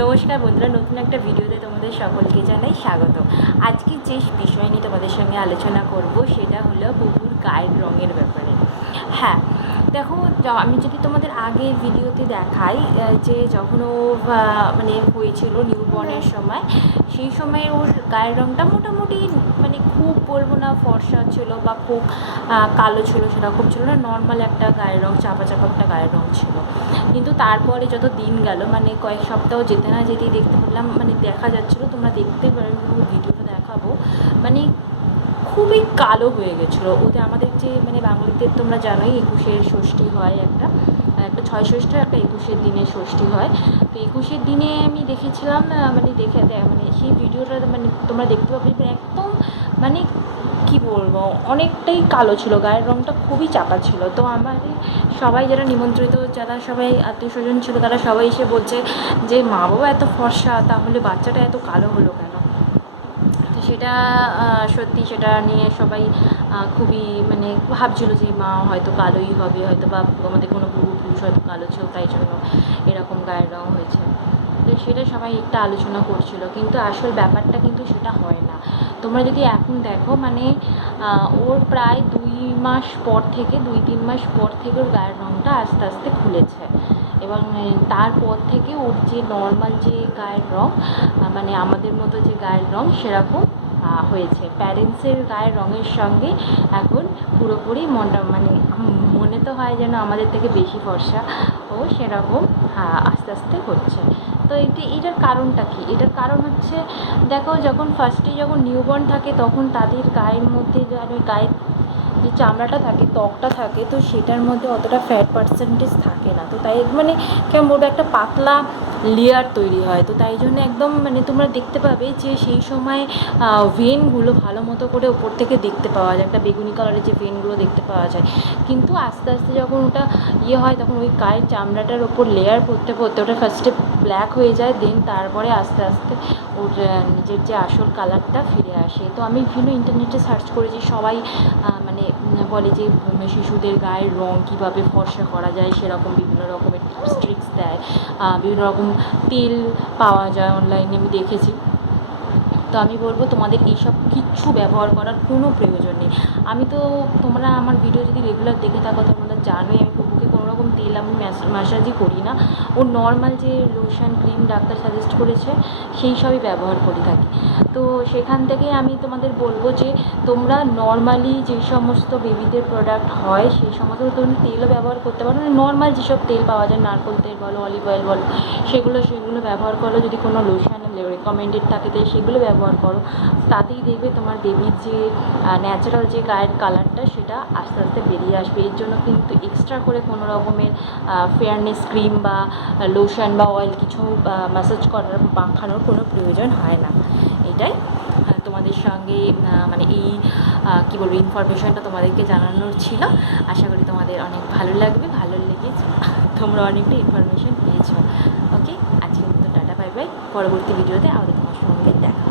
নমস্কার বন্ধুরা, নতুন একটা ভিডিওতে তোমাদের সকলকে জানাই স্বাগত। আজকে যে বিষয় নিয়ে তোমাদের সঙ্গে আলোচনা করব সেটা হলো বুবুর গায়ের রঙের ব্যাপারে। হ্যাঁ, দেখো, আমি যদি তোমাদের আগের ভিডিওতে দেখাই যে যখন ও মানে হয়েছিল নিউবর্নের সময়, সেই সময় ওর গায়ের রঙটা মোটামুটি মানে খুব বলবো না ফর্সা ছিল বা খুব কালো ছিল, সেরকম ছিল না, নর্মাল একটা গায়ের রঙ, চাপা চাপা একটা গায়ের রঙ ছিল। কিন্তু তারপরে যত দিন গেল, মানে কয়েক সপ্তাহ যেতে না যেতেই দেখতে পেলাম, মানে দেখা যাচ্ছিলো, তোমরা দেখতে পারো, ভিডিওটা দেখাবো, মানে খুবই কালো হয়ে গেছিলো। ওতে আমাদের যে মানে বাঙালিদের তোমরা জানোই 21শে ষষ্ঠী হয়, একটা একটা 6 ষষ্ঠী, একটা 21 দিনে ষষ্ঠী হয়। তো 21 দিনে আমি দেখেছিলাম, মানে মানে সেই ভিডিওটা মানে তোমরা দেখতে পাবে, একদম মানে কি বলবো, অনেকটাই কালো ছিল, গায়ের রঙটা খুবই চাপা ছিল। তো আমাদের সবাই যারা নিমন্ত্রিত, যারা সবাই আত্মীয় স্বজন ছিল, তারা সবাই এসে বলছে যে মা বাবা এত ফর্সা, তাহলে বাচ্চাটা এত কালো হলো কেন? তো সেটা সত্যি, সেটা নিয়ে সবাই খুবই মানে ভাবছিল যে মা হয়তো কালোই হবে, হয়তো বা আমাদের কোনো পূর্বপুরুষ হয়তো কালো ছিল, তাই জন্য এরকম গায়ের রঙ হয়েছে। তো সেটা সবাই একটা আলোচনা করছিল, কিন্তু আসল ব্যাপারটা কিন্তু সেটা হয় না। তোমরা যদি এখন দেখো, মানে ওর প্রায় 2 মাস পর থেকে, 2-3 মাস পর থেকে ওর গায়ের রঙটা আস্তে আস্তে খুলেছে, এবং তারপর থেকে ওর যে নর্মাল যে গায়ের রঙ, মানে আমাদের মতো যে গায়ের রঙ সেরকম হয়েছে। প্যারেন্টসের গায়ের রঙের সঙ্গে এখন পুরোপুরি মনটা মানে মনে তো হয় যেন আমাদের থেকে বেশি ফর্সা ও সেরকম আস্তে আস্তে হচ্ছে। তো এটার কারণটা কী? এটার কারণ হচ্ছে, দেখো, যখন ফার্স্টে যখন নিউবর্ন থাকে তখন তাদের গায়ের মধ্যে গায়ের যে চামড়াটা থাকে, ত্বকটা থাকে, তো সেটার মধ্যে অতটা ফ্যাট পার্সেন্টেজ থাকে না। তো তাই মানে কেমন বলবো, একটা পাতলা লেয়ার তৈরি হয়। তো তাই জন্য একদম মানে তোমরা দেখতে পাবে যে সেই সময় ভেনগুলো ভালো মতো করে ওপর থেকে দেখতে পাওয়া যায়, একটা বেগুনি কালারের যে ভেনগুলো দেখতে পাওয়া যায়। কিন্তু আস্তে আস্তে যখন ওটা হয়, তখন ওই গায়ের চামড়াটার ওপর লেয়ার পড়তে পড়তে ওটা ফার্স্টে ব্ল্যাক হয়ে যায়, দেন তারপরে আস্তে আস্তে ওর নিজের যে আসল কালারটা ফিরে আসে। তো আমি বিভিন্ন ইন্টারনেটে সার্চ করেছি, সবাই মানে বলে যে শিশুদের গায়ের রঙ কীভাবে ফর্সা করা যায়, সেরকম বিভিন্ন রকমের টিপস ট্রিক্স দেয়, বিভিন্ন রকম তেল পাওয়া যায় অনলাইনে, আমি দেখেছি। তো আমি বলবো তোমাদের এইসব কিচ্ছু ব্যবহার করার কোনো প্রয়োজন নেই। আমি তো, তোমরা আমার ভিডিও যদি রেগুলার দেখে থাকো, তোমরা জানোই আমি কুকুরকে কোনো রকম তেল আমি ম্যাসাজই করি না। ও নর্মাল যে লোশন ক্রিম ডাক্তার সাজেস্ট করেছে সেই সবই ব্যবহার করে থাকি। তো সেখান থেকে আমি তোমাদের বলবো যে তোমরা নর্মালি যে সমস্ত বেবিদের প্রোডাক্ট হয় সেই সমস্ত তোমরা তেলও ব্যবহার করতে পারো, নর্মাল যেসব তেল পাওয়া যায়, নারকেল তেল বলো, অলিভ অয়েল বলো, সেগুলো ব্যবহার করো। যদি কোনো লোশন রেকমেন্ডেড থাকে তাই সেগুলো ব্যবহার করো। তাতেই দেখবে তোমার বেবির যে ন্যাচারাল যে গায়ের কালারটা সেটা আস্তে আস্তে বেরিয়ে আসবে। এর জন্য কিন্তু এক্সট্রা করে কোনো রকমের ফেয়ারনেস ক্রিম বা লোশন বা অয়েল কিছু ম্যাসাজ করার মাখানোর কোনো প্রয়োজন হয় না। এটাই তোমাদের সঙ্গে মানে এই কী বলবো, ইনফরমেশনটা তোমাদেরকে জানানোর ছিল। আশা করি তোমাদের অনেক ভালো লাগবে, ভালো লেগেছে, তোমরা অনেকটা ইনফরমেশন পেয়েছো। ওকে, আজকের মতো টাটা, বাই বাই। পরবর্তী ভিডিওতে আবার তোমার সঙ্গে দেখা।